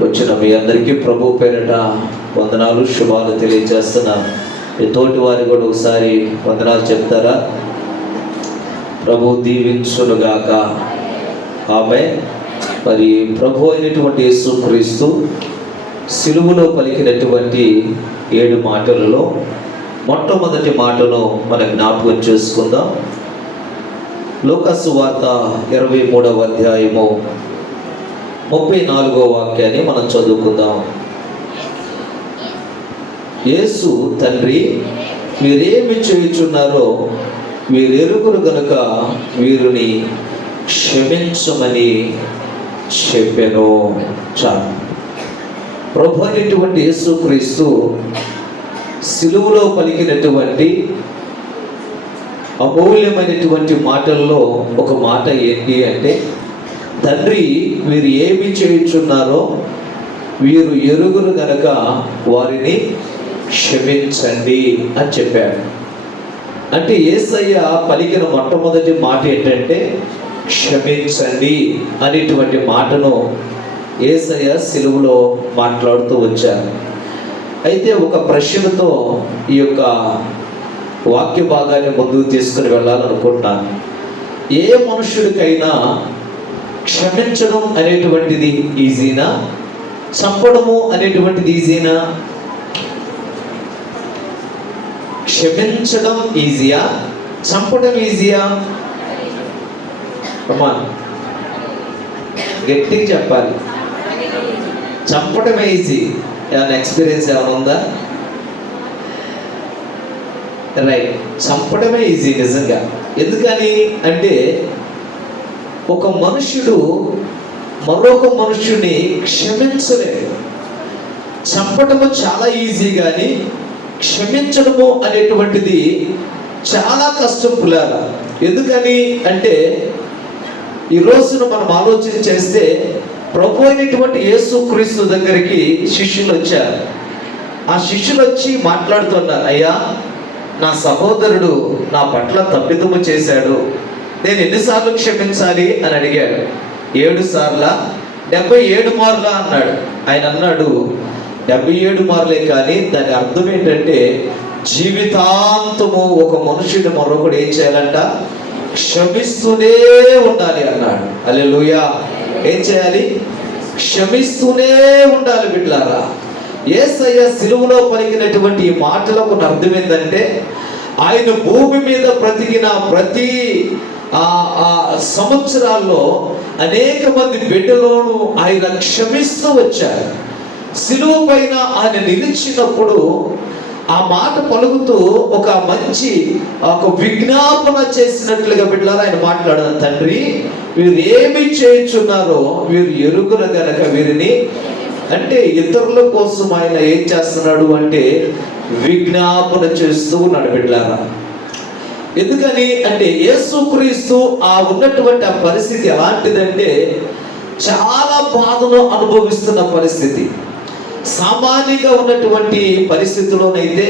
వచ్చిన మీ అందరికీ ప్రభు పేరిట వందనాలు, శుభాలు తెలియజేస్తున్నాను. మీ తోటి వారి కూడా ఒకసారి వందనాలు చెప్తారా? ప్రభు దీవించునుగాక. ఆమె మరి ప్రభు అయినటువంటి యేసుక్రీస్తు సిలువలో పలికినటువంటి 7 మాటలలో మొట్టమొదటి మాటను మనం జ్ఞాపకం చేసుకుందాం. లూకా సువార్త 23వ అధ్యాయము 34వ వాక్యాన్ని మనం చదువుకుందాం. యేసు, తండ్రి, మీరేమి చేయుచున్నారో వీరెరుగురు గనుక వీరిని క్షమించమని చెప్పెను. చాలు. ప్రభు అయినటువంటి యేసుక్రీస్తు సిలువలో పలికినటువంటి అమూల్యమైనటువంటి మాటల్లో ఒక మాట ఏంటి అంటే, తండ్రి, వీరు ఏమి చేయుచున్నారో వీరు ఎరుగురు గనక వారిని క్షమించండి అని చెప్పాడు. అంటే యేసయ్య పలికిన మొట్టమొదటి మాట ఏంటంటే క్షమించండి అనేటువంటి మాటను యేసయ్య సిలువలో మాట్లాడుతూ వచ్చారు. అయితే ఒక ప్రశ్నతో ఈ యొక్క వాక్య భాగాన్ని ముందుకు తీసుకుని వెళ్ళాలనుకుంటున్నాను. ఏ మనుషుడికైనా క్షమించడం అనేటువంటిది ఈజీనా? చంపడము అనేటువంటిది ఈజీనా? క్షమించడం ఈజీయా? చంపడం ఈజీయా? అమ్మా గట్టిగా చెప్పాలి. చంపడమే ఈజీ. ఏమైనా ఎక్స్పీరియన్స్ ఏమైనా ఉందా? రైట్, చంపడమే ఈజీ నిజంగా. ఎందుకని అంటే ఒక మనుష్యుడు మరొక మనుష్యుని క్షమించలేడు. చంపడము చాలా ఈజీ, కానీ క్షమించడము అనేటువంటిది చాలా కష్టం పులారా. ఎందుకని అంటే ఈ రోజున మనం ఆలోచన చేస్తే ప్రభు అయినటువంటి యేసుక్రీస్తు దగ్గరికి శిష్యులు వచ్చారు. ఆ శిష్యులు వచ్చి మాట్లాడుతున్నారు, అయ్యా, నా సహోదరుడు నా పట్ల తప్పిదము చేశాడు, నేను ఎన్నిసార్లు క్షమించాలి అని అడిగాడు. 7 సార్లా 77 మార్లా అన్నాడు. ఆయన అన్నాడు 77 మార్లే, కానీ దాని అర్థం ఏంటంటే జీవితాంతము ఒక మనుషుడు మరొకడు ఏం చేయాలంట? క్షమిస్తూనే ఉండాలి అన్నాడు. హల్లెలూయా. ఏం చేయాలి? క్షమిస్తూనే ఉండాలి బిడ్డలారా. యేసయ్య సిలువలో పలికినటువంటి ఈ మాటలకు అర్థం ఏంటంటే ఆయన భూమి మీద బ్రతికిన ప్రతి సంవత్సరాల్లో అనేక మంది బిడ్డలను ఆయన క్షమిస్తూ వచ్చారు. సిలువ పైన ఆయన నిలిచినప్పుడు ఆ మాట పలుకుతూ ఒక మంచి విజ్ఞాపన చేసినట్లుగా బిడ్డలారా ఆయన మాట్లాడారు. తండ్రి, వీరు ఏమి చేయుచున్నారో వీరు ఎరుగున గనక వీరిని, అంటే ఇతరుల కోసం ఆయన ఏం చేస్తున్నాడు అంటే విజ్ఞాపన చేస్తూ ఉన్నాడు బిడ్డలారా. ఎందుకని అంటే యేసుక్రీస్తు ఉన్నటువంటి ఆ పరిస్థితి ఎలాంటిదంటే చాలా బాధను అనుభవిస్తున్న పరిస్థితి. సామాన్యంగా ఉన్నటువంటి పరిస్థితిలోనైతే,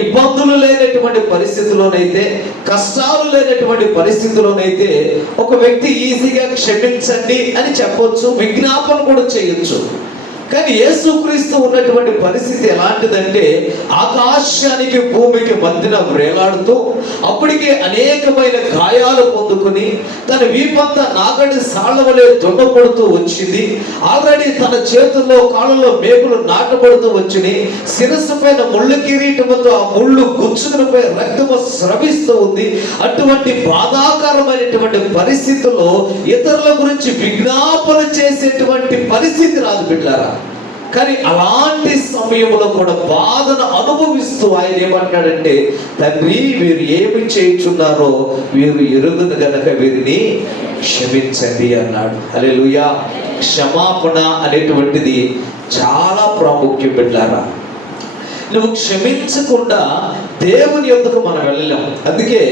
ఇబ్బందులు లేనటువంటి పరిస్థితిలోనైతే, కష్టాలు లేనటువంటి పరిస్థితిలోనైతే ఒక వ్యక్తి ఈజీగా క్షమించండి అని చెప్పొచ్చు, విజ్ఞాపన కూడా చేయొచ్చు. కానీ యేసుక్రీస్తు ఉన్నటువంటి పరిస్థితి ఎలాంటిదంటే ఆకాశానికి భూమికి మధ్యన వేలాడుతూ అప్పటికే అనేకమైన గాయాలు పొందుకుని తన వీపంతా నాగడి సాళ్లవలే దున్నపడుతూ వచ్చింది. ఆల్రెడీ తన చేతుల్లో కాళ్ళలో మేకులు నాటబడుతూ వచ్చినాయి. శిరస్సు పైన ముళ్ళు కిరీటముతో ఆ ముళ్ళు గుచ్చుకునిపై రక్తము స్రవిస్తూ ఉంది. అటువంటి బాధాకరమైనటువంటి పరిస్థితుల్లో ఇతరుల గురించి విజ్ఞాపన చేసేటువంటి పరిస్థితి రాదు బిడ్డలారా. కానీ అలాంటి సమయంలో కూడా బాధను అనుభవిస్తూ ఆయన ఏమంటాడంటే, తండ్రి, వీరు ఏమి చేయుచున్నారో వీరు ఎరుగును గనక వీరిని క్షమించండి అన్నాడు. హల్లెలూయా. క్షమాపణ అనేటువంటిది చాలా ప్రాముఖ్యం బిడ్డలారా. నువ్వు క్షమించకుండా దేవుని యొద్దకు మనం వెళ్ళలేము. అందుకే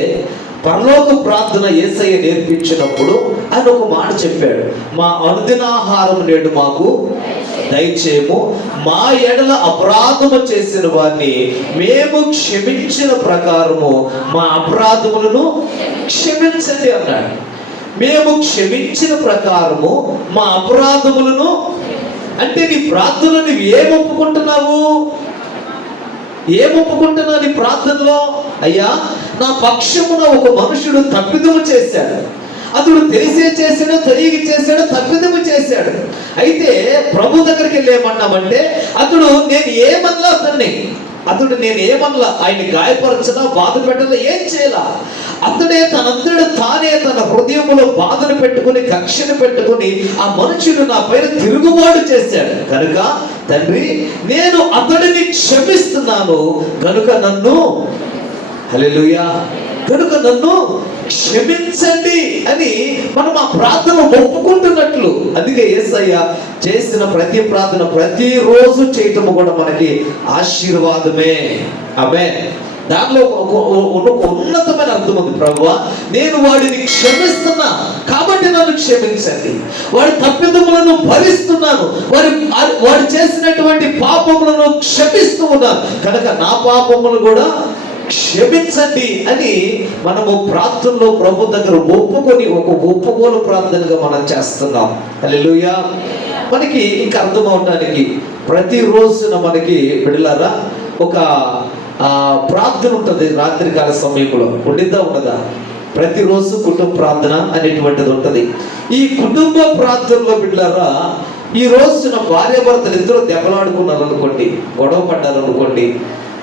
పరలోక ప్రార్థన యేసయ్య నేర్పించినప్పుడు ఆయన ఒక మాట చెప్పాడు, మా అనుదినాహారం నేడు మాకు దయచేయము, మా ఎడల అపరాధము చేసిన వారిని మేము క్షమించిన ప్రకారము మా అపరాధములను క్షమించండి అన్నాడు. మేము క్షమించిన ప్రకారము మా అపరాధములను అంటే నీ ప్రార్థనలో నువ్వు ఏం ఒప్పుకుంటున్నావు? ఏం ఒప్పుకుంటున్నావు నీ ప్రార్థనలో? అయ్యా, నా పక్షమున ఒక మనుషుడు తప్పిదము చేశాడు, అతడు తెలిసే చేశాడు, తెలియక చేశాడు, తప్పిదము చేశాడు. అయితే ప్రభు దగ్గరికి వెళ్ళి ఏమన్నామంటే, అతడు నేను ఏమన్నా ఆయన గాయపరచనా, బాధ పెట్టనా, ఏం చేయాలా? అతడే తనంతడు తానే తన హృదయంలో బాధను పెట్టుకుని, కక్షను పెట్టుకుని ఆ మనుషుడు నా పైన తిరుగుబాటు చేశాడు కనుక తండ్రి, నేను అతడిని క్షమిస్తున్నాను కనుక నన్ను, హల్లెలూయా, కనుక నన్ను క్షమించండి అని మనం ఆ ప్రార్థన ఒప్పుకుంటున్నట్లు. అందుకే యేసయ్య చేసిన ప్రతి ప్రార్థన ప్రతిరోజు చేయటము కూడా మనకి ఆశీర్వాదమే. ఆమేన్. దానిలో ఒక ఉన్నతమైన అర్థం ఉంది. ప్రభువా, నేను వాడిని క్షమిస్తున్నా కాబట్టి నన్ను క్షమించండి. వాడి తప్పిదములను భరిస్తున్నాను, వాడు చేసినటువంటి పాపములను క్షమిస్తూ ఉన్నాను కనుక నా పాపములు కూడా క్షమించండి అని మనము ప్రార్థనలో ప్రభు దగ్గర ఒప్పుకొని ఒక ఒప్పుకోలు ప్రార్థనగా మనం చేస్తున్నాం. హల్లెలూయా. మనకి ఇంకా అర్థం అవడానికి ప్రతిరోజున మనకి బిడ్డలారా ఒక ప్రార్థన ఉంటుంది. రాత్రికాల సమయంలో ఉండిద్దా ఉండదా? ప్రతిరోజు కుటుంబ ప్రార్థన అనేటువంటిది ఉంటుంది. ఈ కుటుంబ ప్రార్థనలో బిడ్డలారా, ఈ రోజున భార్యాభర్తలు ఇద్దరు దెబ్బలాడుకున్నారు అనుకోండి, గొడవ పడ్డారు అనుకోండి,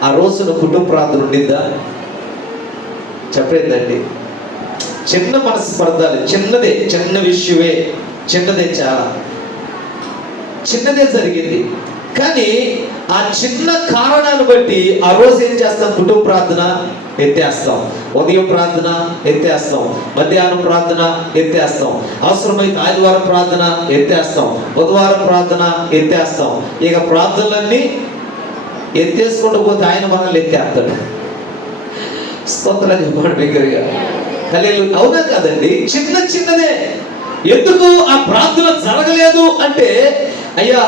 ఆ రోజున కుటుంబ ప్రార్థన ఉండిద్దా? చెప్పలేదండి. చిన్న మనస్పర్ధాలు, చిన్నదే, చిన్న విషయమే, చిన్నదే, చాలా చిన్నదే జరిగింది. కానీ ఆ చిన్న కారణాన్ని బట్టి ఆ రోజు ఏం చేస్తాం? కుటుంబ ప్రార్థన ఎత్తేస్తాం, ఉదయం ప్రార్థన ఎత్తేస్తాం, మధ్యాహ్నం ప్రార్థన ఎత్తేస్తాం, అవసరమైతే ఆదివారం ప్రార్థన ఎత్తేస్తాం, బుధవారం ప్రార్థన ఎత్తేస్తాం. ఇక ప్రార్థనలన్నీ ఎత్తేసుకుంటూ పోతే ఆయన మనల్ని ఎత్తేస్తాడు. స్తోత్రాలు చెప్పండి బిగ్గరగా. హల్లెలూయా. అవునా కాదండి? చిన్నదే. ఎందుకు ఆ ప్రార్థన జరగలేదు అంటే, అయ్యా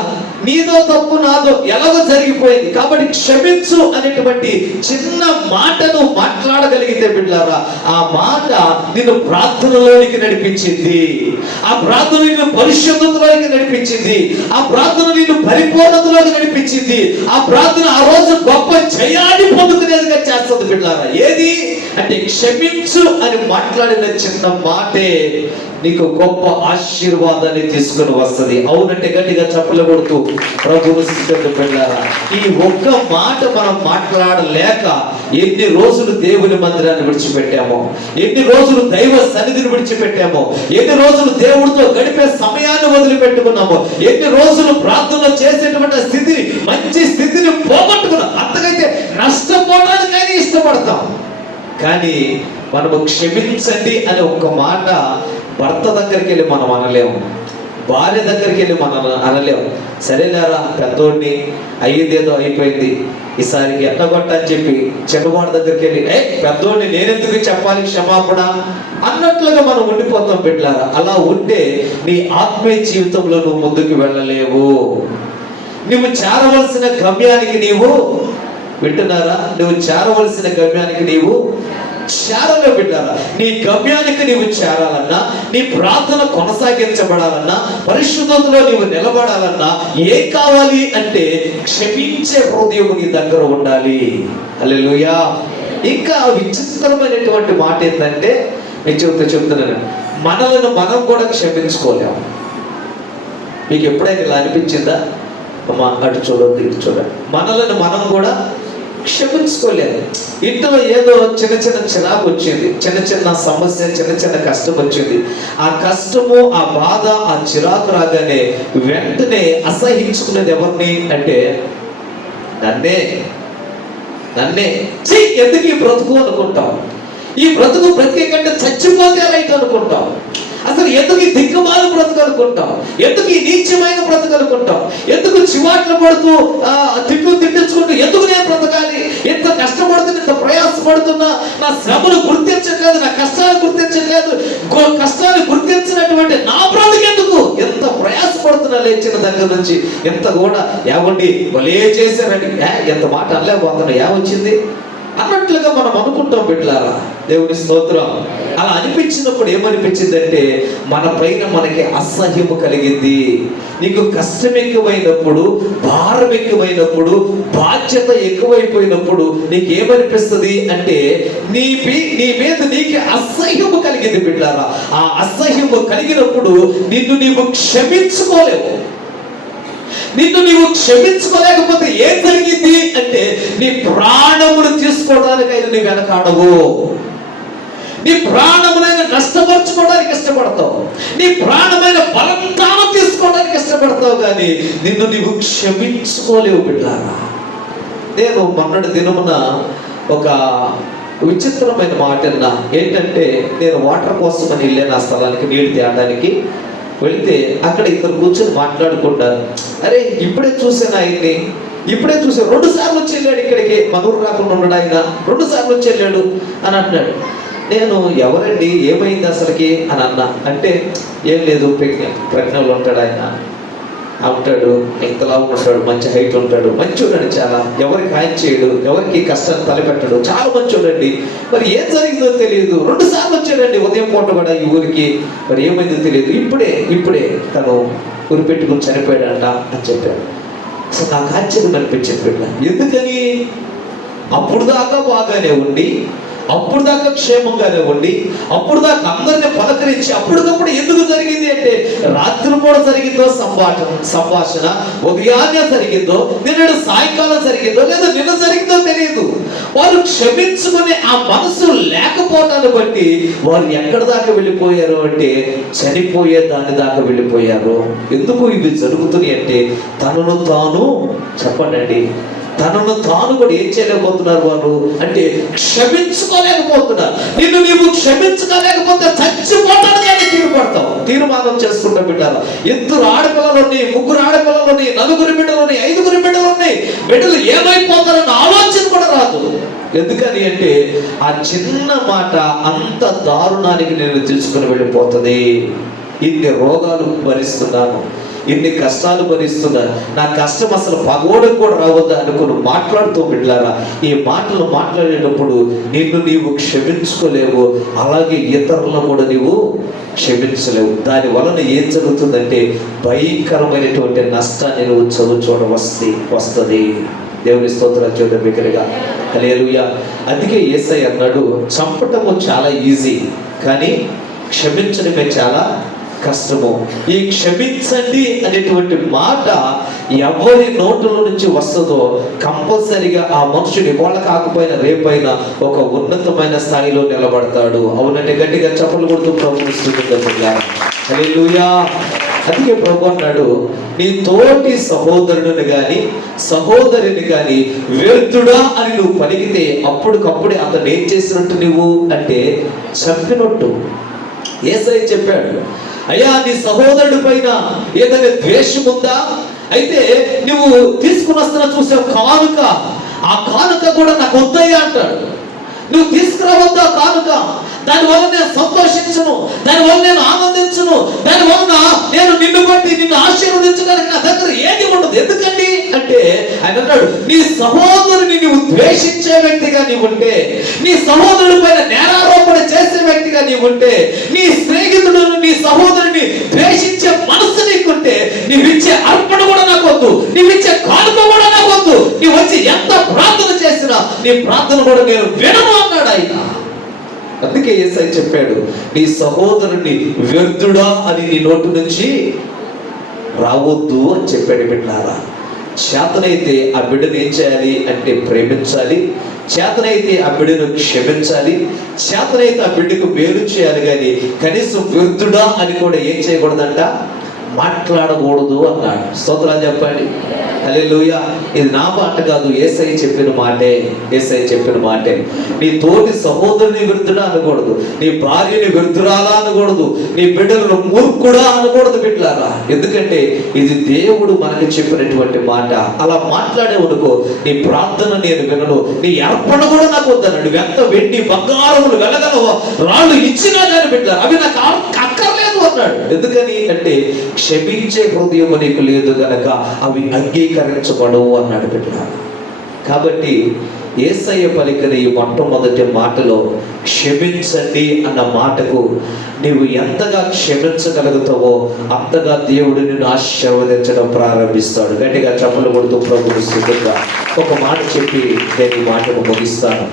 నీదో తప్పు నాదో ఎలాగో జరిగిపోయింది కాబట్టి క్షమించు అనేటువంటి చిన్న మాటను మాట్లాడగలిగితే బిడ్డలారా, ఆ మాట నిన్ను ప్రార్థనలోనికి నడిపించింది, ఆ ప్రార్థన నిన్ను పరిశుద్ధతలోనికి నడిపించింది, ఆ ప్రార్థన నిన్ను పరిపూర్ణతలోకి నడిపించింది, ఆ ప్రార్థన ఆ రోజు గొప్ప జయాన్ని పొందుకునేదిగా చేస్తుంది బిడ్డలారా. ఏది అంటే క్షమించు అని మాట్లాడిన చిన్న మాటే నీకు గొప్ప ఆశీర్వాదాన్ని తీసుకుని వస్తుంది. అవునంటే గట్టిగా చప్పలు కొడుతూ ప్రభువును స్తుతించండి బిడ్డలారా. ఈ ఒక్క మాట మనం మాట్లాడలేక ఎన్ని రోజులు దేవుని మందిరాన్ని విడిచిపెట్టామో, ఎన్ని రోజులు దైవ సన్నిధిని విడిచిపెట్టామో, ఎన్ని రోజులు దేవుడితో గడిపే సమయాన్ని వదిలిపెట్టుకున్నామో, ఎన్ని రోజులు ప్రార్థన చేసేటువంటి స్థితిని, మంచి స్థితిని పోగొట్టుకున్నాం. అంతకైతే నష్టపోవడానికైనా ఇష్టపడతాం. కానీ మనము క్షమించండి అనే ఒక్క మాట భర్త దగ్గరికి వెళ్ళి మనం అనలేము, భార్య దగ్గరికి వెళ్ళి మనం అనలేము. సరేలేరా, పెద్దోడిని అయ్యేదేదో అయిపోయింది, ఈసారికి ఎట్టగొట్ట అని చెప్పి చిన్నవాడి దగ్గరికి వెళ్ళి పెద్దోడిని నేనెందుకు చెప్పాలి క్షమాపణ అన్నట్లుగా మనం ఉండిపోతాం బిడ్డలారా. అలా ఉంటే నీ ఆత్మీయ జీవితంలో నువ్వు ముందుకు వెళ్ళలేవు. నువ్వు చేరవలసిన గమ్యానికి నీవు, వింటున్నారా, నువ్వు చేరవలసిన గమ్యానికి నీవు చేరలే బిడ్డారా. నీ గమ్యానికి నీవు చేరాలన్నా, నీ ప్రార్థన కొనసాగించబడాలన్నా, పరిశుద్ధతలో నీవు నిలబడాలన్నా ఏం కావాలి అంటే క్షమించే హృదయం నీ దగ్గర ఉండాలి. హల్లెలూయా. ఇంకా విచిత్రమైనటువంటి మాట ఏంటంటే, నేను చెప్తున్నాను, మనలను మనం కూడా క్షమించుకోలేము. మీకు ఎప్పుడైనా ఇలా అనిపించిందా? అమ్మా అటు చూడండి, ఇటు చూడండి, మనలను మనం కూడా క్షమించుకోలేదు. ఇంట్లో ఏదో చిన్న చిరాకు వచ్చింది, చిన్న సమస్య, చిన్న కష్టం వచ్చింది. ఆ కష్టము, ఆ బాధ, ఆ చిరాకు రాగానే వెంటనే అసహించుకునేది ఎవరిని అంటే నన్నే ఎందుకు ఈ బ్రతుకు అనుకుంటాం. ఈ బ్రతుకు బ్రతికే కంటే చచ్చిపోతే రైట్ అనుకుంటాం. అసలు ఎందుకు ఈ దిక్కుమాల బ్రతుకు అనుకుంటాం, ఎందుకు ఈ నీచమైన బ్రతుకు అనుకుంటాం, ఎందుకు చివాట్లు పడుతూ తిట్టించుకుంటూ ఎందుకు నేను బ్రతకాలి, ఎంత కష్టపడుతున్నా, ఎంత ప్రయాసపడుతున్నా, నా శ్రమను గుర్తించట్లేదు, నా కష్టాలు గుర్తించట్లేదు, కష్టాన్ని గుర్తించినటువంటి నా బ్రతుకు ఎందుకు, ఎంత ప్రయాసపడుతున్నా లేచిన దగ్గర నుంచి ఎంత కూడా ఏమండి భలే చేశారండి, ఎంత మాట అనలేకపోతున్నా, ఏమొచ్చింది అన్నట్లుగా మనం అనుకుంటాం బిడ్డలారా. దేవుని స్తోత్రం. అలా అనిపించినప్పుడు ఏమనిపించిందంటే మన పైన మనకి అసహ్యము కలిగింది. నీకు కష్టం ఎక్కువైనప్పుడు, భారం ఎక్కువైనప్పుడు, బాధ్యత ఎక్కువైపోయినప్పుడు నీకేమనిపిస్తుంది అంటే నీ మీద నీకు అసహ్యము కలిగింది బిడ్డలారా. ఆ అసహ్యము కలిగినప్పుడు నిన్ను నీవు క్షమించుకోలేవు. నిన్ను నీవు క్షమించుకోలేకపోతే ఏం జరిగింది అంటే నీ ప్రాణమును తీసుకోవడానికైనా నీ వెనకాడవు. నీ ప్రాణమునైనా నష్టపరుచుకోవడానికి ఇష్టపడతావు. నీ ప్రాణమైన బలంతాను తీసుకోవడానికి ఇష్టపడతావు, కానీ నిన్ను నీవు క్షమించుకోలేవు బిడ్డలారా. నేను మొన్నటి దినమున ఒక విచిత్రమైన మాట అన్నా. ఏంటంటే నేను వాటర్ కోసం అని వెళ్ళాను ఆ స్థలానికి, నీళ్ళు తేయడానికి వెళితే అక్కడ ఇద్దరు కూర్చొని మాట్లాడుకుంటారు. అరే ఇప్పుడే చూసాను ఆయన్ని, ఇప్పుడే చూసాను, 2 సార్లు వచ్చి వెళ్ళాడు ఇక్కడికి, మనూరు రాకుండా ఉన్నాడు ఆయన, 2 సార్లు వచ్చి వెళ్ళాడు అని అంటున్నాడు. నేను ఎవరండి, ఏమైంది అసలుకి అని అన్నా. అంటే ఏం లేదు, ప్రజ్ఞలు ఉంటాడు ఆయన, ఉంటాడు, ఇంతలా ఉంటాడు, మంచి హైట్ ఉంటాడు, మంచి ఉన్నాడు, చాలా ఎవరికి హాయం చేయడు, ఎవరికి కష్టాన్ని తలపెట్టడు, చాలా మంచి చూడండి. మరి ఏం జరిగిందో తెలియదు, 2 సార్లు వచ్చాడండి ఉదయం పూట కూడా ఈ ఊరికి, మరి ఏమైందో తెలియదు, ఇప్పుడే తను ఊరి పెట్టుకుని చనిపోయాడంట అని చెప్పాడు. అసలు నాకు ఆశ్చర్యం అనిపించింది బిడ్డ. ఎందుకని? అప్పుడు దాకా బాగానే ఉండి, అప్పుడు దాకా క్షేమంగానే ఉండి, అప్పుడు దాకా అందరిని పలకరించి అప్పటికప్పుడు ఎందుకు జరిగింది అంటే రాత్రి కూడా జరిగిందో సంభాషణ, ఉదయాన్నే జరిగిందో, నిన్న సాయంకాలం జరిగిందో లేదా నిన్న జరిగిందో తెలియదు. వారు క్షమించుకునే ఆ మనసు లేకపోవటాన్ని బట్టి వారు ఎక్కడి దాకా వెళ్ళిపోయారు అంటే చనిపోయే దాని దాకా వెళ్ళిపోయారు. ఎందుకు ఇవి జరుగుతున్నాయి అంటే తనను తాను, చెప్పండి, తనను తాను కూడా ఏం చేయలేకపోతున్నారు వారు అంటే క్షమించుకోలేకపోతున్నారు. నిన్ను నీవు క్షమించుకోలేకపోతే చచ్చిపోతాను తీర్మానం చేసుకుంటా బిడ్డారు. 2 ఆడపిల్లలు ఉన్నాయి, 3 ఆడపిల్లలు ఉన్నాయి, 4 బిడ్డలు ఉన్నాయి, 5 బిడ్డలు ఉన్నాయి. బిడ్డలు ఏమైపోతారన్న ఆలోచన కూడా రాదు. ఎందుకని అంటే ఆ చిన్న మాట అంత దారుణానికి నేను తెలుసుకుని వెళ్ళిపోతుంది. ఇన్ని రోగాలు భరిస్తున్నాను, ఇన్ని కష్టాలు భరిస్తున్నారు, నా కష్టం అసలు పగోడకు కూడా రావద్దా అనుకుని మాట్లాడుతూ బిడ్డలారా, ఈ మాటలు మాట్లాడేటప్పుడు నిన్ను నీవు క్షమించుకోలేవు, అలాగే ఇతరులను కూడా నీవు క్షమించలేవు. దాని వలన ఏం జరుగుతుందంటే భయంకరమైనటువంటి నష్టాన్ని నువ్వు చూడడం వస్తుంది. దేవుని స్తోత్రం చూడండి బిగ్గరగా, హల్లెలూయా. అందుకే యేసయ్య అన్నాడు, చంపటము చాలా ఈజీ కానీ క్షమించడమే చాలా కష్టము. ఈ క్షమించండి అనేటువంటి మాట ఎవరి నోటుల నుంచి వస్తుందో కంపల్సరిగా ఆ మనుషుడు ఇవాళ కాకపోయినా రేపైనా ఒక ఉన్నతమైన స్థాయిలో నిలబడతాడు. అవునంటే గట్టిగా చప్పలు కొడుతూ ప్రభుత్వం. హల్లెలూయా. అందుకే ప్రభు అన్నాడు, నీ తోటి సహోదరుడిని గాని సహోదరిని గాని వ్యర్థుడా అని నువ్వు పలికితే అప్పటికప్పుడే అతను ఏం చేసినట్టు నువ్వు అంటే చంపినట్టు. యేసయ్య చెప్పాడు, అయ్యా నీ సహోదరుడి పైన ఏదైనా ద్వేషం ఉందా, అయితే నువ్వు తీసుకుని వస్తున్నా చూసావు కానుక, ఆ కానుక కూడా నాకు వద్దయ్యా అంటాడు. నువ్వు తీసుకురావద్దా కానుక, దానివల్ల నేను సంతోషించను, దానివల్ల నేను ఆనందించను, దానివల్ల నేను నిన్ను బట్టి నిన్ను ఆశీర్వదించడానికి నా దగ్గర ఏది ఉండదు. ఎందుకండి అంటే ఆయన అన్నాడు, నీ సహోదరుని నువ్వు ద్వేషించే వ్యక్తిగా నీవు ఉంటే, నీ సహోదరుడి పైన నేరారోపణ చేసే వ్యక్తిగా నీవు ఉంటే, నీ స్నేహితుడు నీ సహోదరుని ద్వేషించే మనసు నీకుంటే, నీవిచ్చే అర్పణ కూడా నాకు వద్దు, నీవిచ్చే కానుక కూడా నాకు వద్దు, నీవు వచ్చి ఎంత ప్రార్థన చేసినా నీ ప్రార్థన కూడా నేను వినను అన్నాడు ఆయన. అందుకే యేసయ్య చెప్పాడు, నీ సహోదరుని వ్యర్థుడా అని నీ నోటు నుంచి రావద్దు అని చెప్పాడు. బిడ్డలారా, చేతనైతే ఆ బిడ్డను ఏం చేయాలి అంటే ప్రేమించాలి, చేతనైతే ఆ బిడ్డను క్షమించాలి, చేతనైతే ఆ బిడ్డకు మేలు చేయాలి, కానీ కనీసం వ్యర్థుడా అని కూడా ఏం చేయకూడదంట, మాట్లాడకూడదు అన్నాడు. స్తోత్రాలు చెప్పండి. హల్లెలూయా. ఇది నా మాట కాదు, యేసయ్య చెప్పిన మాటే. యేసయ్య చెప్పిన మాటే. నీ తోటి సహోదరుని విరుద్ధుడా అనకూడదు, నీ భార్యని విరుద్ధురాలా అనకూడదు, నీ బిడ్డలను మూర్ఖుడా అనకూడదు బిడ్డలారా. ఎందుకంటే ఇది దేవుడు మనకి చెప్పినటువంటి మాట. అలా మాట్లాడేవనుకో నీ ప్రార్థన నేను వినను, నీ అర్పణ కూడా నాకు వద్దన్నాడు. ఎంత వెండి బంగారములు వెలగలవ రాళ్ళు ఇచ్చినా కానీ బిడ్డలారా అవి నాకు అక్కర్లేదు అన్నాడు. ఎందుకని అంటే క్షమించే హృదయం నీకు లేదు గనక అవి అంగీకరించబడవు అన్నాడు బిడ్డలారా. కాబట్టి యేసయ్య పలికిన ఈ మొట్టమొదటి మాటలో క్షమించండి అన్న మాటకు నీవు ఎంతగా క్షమించగలుగుతావో అంతగా దేవుడు నిన్ను ఆశీర్వదించడం ప్రారంభిస్తాడు. గట్టిగా చప్పలు కొడుతూ ప్రభువు స్తుతిగా ఒక మాట చెప్పి నేను ఈ మాటను ముగిస్తాను.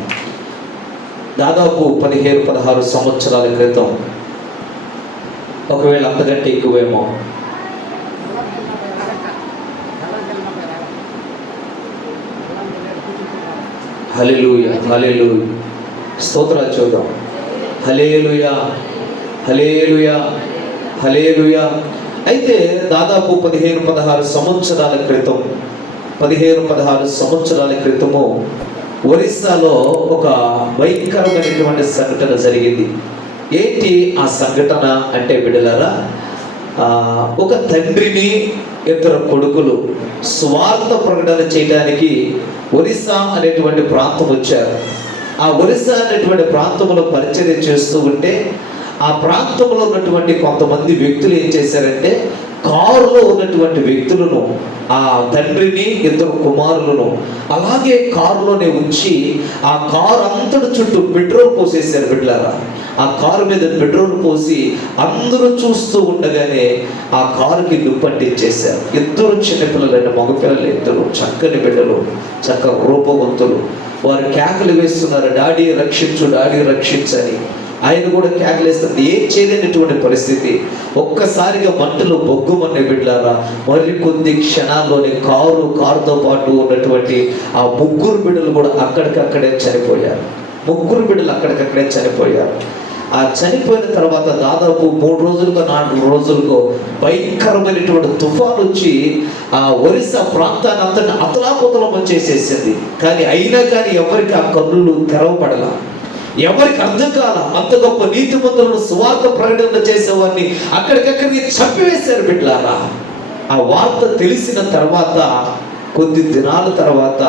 దాదాపు 15-16 సంవత్సరాల క్రితం, ఒకవేళ అంతకంటే ఎక్కువేమో, హల్లెలూయా హల్లెలూయా, స్తోత్రాలు చూద్దాం. హల్లెలూయా హల్లెలూయా హల్లెలూయా. అయితే దాదాపు 15-16 సంవత్సరాల క్రితం, 15-16 సంవత్సరాల క్రితము ఒరిస్సాలో ఒక భయంకరమైనటువంటి సంఘటన జరిగింది. ఏంటి ఆ సంఘటన అంటే బిడ్డలారా, ఒక తండ్రిని 2 కొడుకులు స్వార్థ ప్రకటన చేయడానికి ఒరిస్సా అనేటువంటి ప్రాంతం వచ్చారు. ఆ ఒరిస్సా అనేటువంటి ప్రాంతంలో పరిచర్య చేస్తూ ఉంటే ఆ ప్రాంతంలో ఉన్నటువంటి కొంతమంది వ్యక్తులు ఏం చేశారంటే, కారులో ఉన్నటువంటి వ్యక్తులను, ఆ తండ్రిని 2 కుమారులను అలాగే కారులోనే ఉంచి ఆ కారు అంతటి చుట్టూ పెట్రోల్ పోసేసారు బిడ్డలారా. ఆ కారు మీద పెట్రోల్ పోసి అందరూ చూస్తూ ఉండగానే ఆ కారుకి నిప్పంటించేశారు. 2 చిన్నపిల్లలైన మగపిల్లలు, 2 చక్కని బిడ్డలు, చక్కగా రూపవంతులు. వారు కేకలు వేస్తున్నారు, డాడీ రక్షించు, డాడీ రక్షించని. ఆయన కూడా కేకలేస్తుంది. ఏం చేయలేనటువంటి పరిస్థితి. ఒక్కసారిగా మంటలు బొగ్గుమన్న బిడ్డలారా, మరి కొద్ది క్షణాల్లోనే కారుతో పాటు ఉన్నటువంటి ఆ 3 బిడ్డలు కూడా అక్కడికక్కడే చనిపోయారు. 3 బిడ్డలు అక్కడికక్కడే చనిపోయారు. ఆ చనిపోయిన తర్వాత దాదాపు 3 రోజులుగా 4 రోజులకు భయంకరమైనటువంటి తుఫాను వచ్చి ఆ ఒరిస్సా ప్రాంతాన్ని అంతటి అతలాకుతలం చేసేసింది. అయినా కానీ ఎవరికి ఆ కన్నులు తెరవబడలా, ఎవరికి అర్థం కాల. అంత గొప్ప నీతిమంతులను సువార్త ప్రకటన చేసేవాడిని అక్కడికక్కడికి చంపివేశారు బిడ్డలారా. ఆ వార్త తెలిసిన తర్వాత కొద్ది దినాల తర్వాత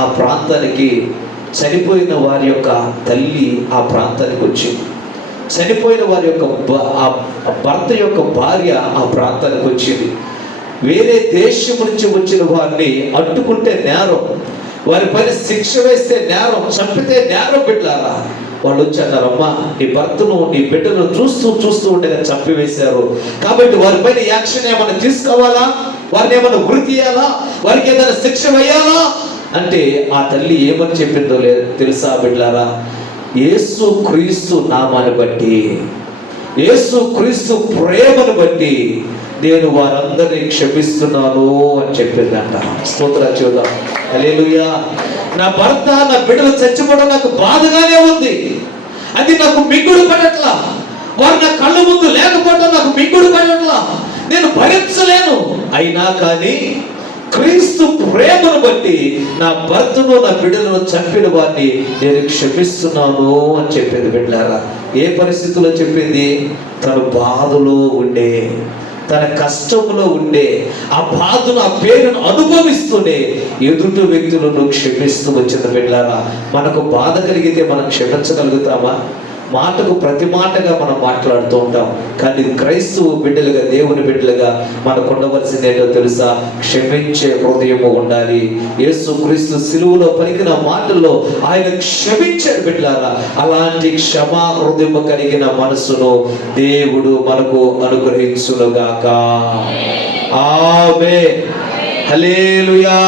ఆ ప్రాంతానికి చనిపోయిన వారి యొక్క తల్లి ఆ ప్రాంతానికి వచ్చింది. చనిపోయిన వారి యొక్క భర్త యొక్క భార్య ఆ ప్రాంతానికి వచ్చింది. వేరే దేశం నుంచి వచ్చిన వారిని అడ్డుకుంటే నేరం, వారి పైన శిక్ష వేస్తే నేరం, చంపితే నేరం బిడ్డలారా. వాళ్ళు వచ్చి అన్నారు, అమ్మా నీ భర్తను నీ బిడ్డను చూస్తూ ఉండగా చంపివేశారు, కాబట్టి వారి పైన యాక్షన్ ఏమైనా తీసుకోవాలా, వారిని ఏమైనా ఉరి తీయాలా, వారికి ఏదైనా శిక్ష వేయాలా అంటే ఆ తల్లి ఏమని చెప్పిందో లేదు తెలుసా బిడ్డలారా? యేసు క్రీస్తు నామాన్ని బట్టి, యేసు క్రీస్తు ప్రేమను బట్టి నేను వారందరినీ క్షమిస్తున్నాను అని చెప్పిందంట. స్తోత్రాలు చూద్దాం. హల్లెలూయా. నా భర్త నా బిడ్డలు చచ్చిపోవడం నాకు బాధగానే ఉంది, అది నాకు మింగుడు పడట్లా. వారు నా కళ్ళ ముందు లేకపోవడం నాకు మింగుడు పడట్లా, నేను భరించలేను. అయినా కానీ క్రీస్తు ప్రేమను బట్టి నా భర్తను నా బిడ్డలను చంపిన వారిని నేను క్షమిస్తున్నాను అని చెప్పింది బిడ్డలారా. ఏ పరిస్థితుల్లో చెప్పింది? తను బాధలో ఉండే, తన కష్టంలో ఉండే, ఆ బాధను ఆ పేరును అనుభవిస్తూనే ఎదుటి వ్యక్తులను క్షమిస్తూ వచ్చిన బిడ్డలారా. మనకు బాధ కలిగితే మనం క్షమించగలుగుతామా? మాటకు ప్రతి మాటగా మనం మాట్లాడుతూ ఉంటాం. కానీ క్రైస్తవ బిడ్డలుగా, దేవుని బిడ్డలుగా మనకు ఉండవలసింది ఏంటో తెలుసా? క్షమించే హృదయము ఉండాలి. యేసు క్రీస్తు సిలువలో పలికిన మాటల్లో ఆయన క్షమించాడు బిడ్డలారా. అలాంటి క్షమా హృదయము కలిగిన మనసును దేవుడు మనకు అనుగ్రహించునుగాక. ఆమేన్. హల్లెలూయా.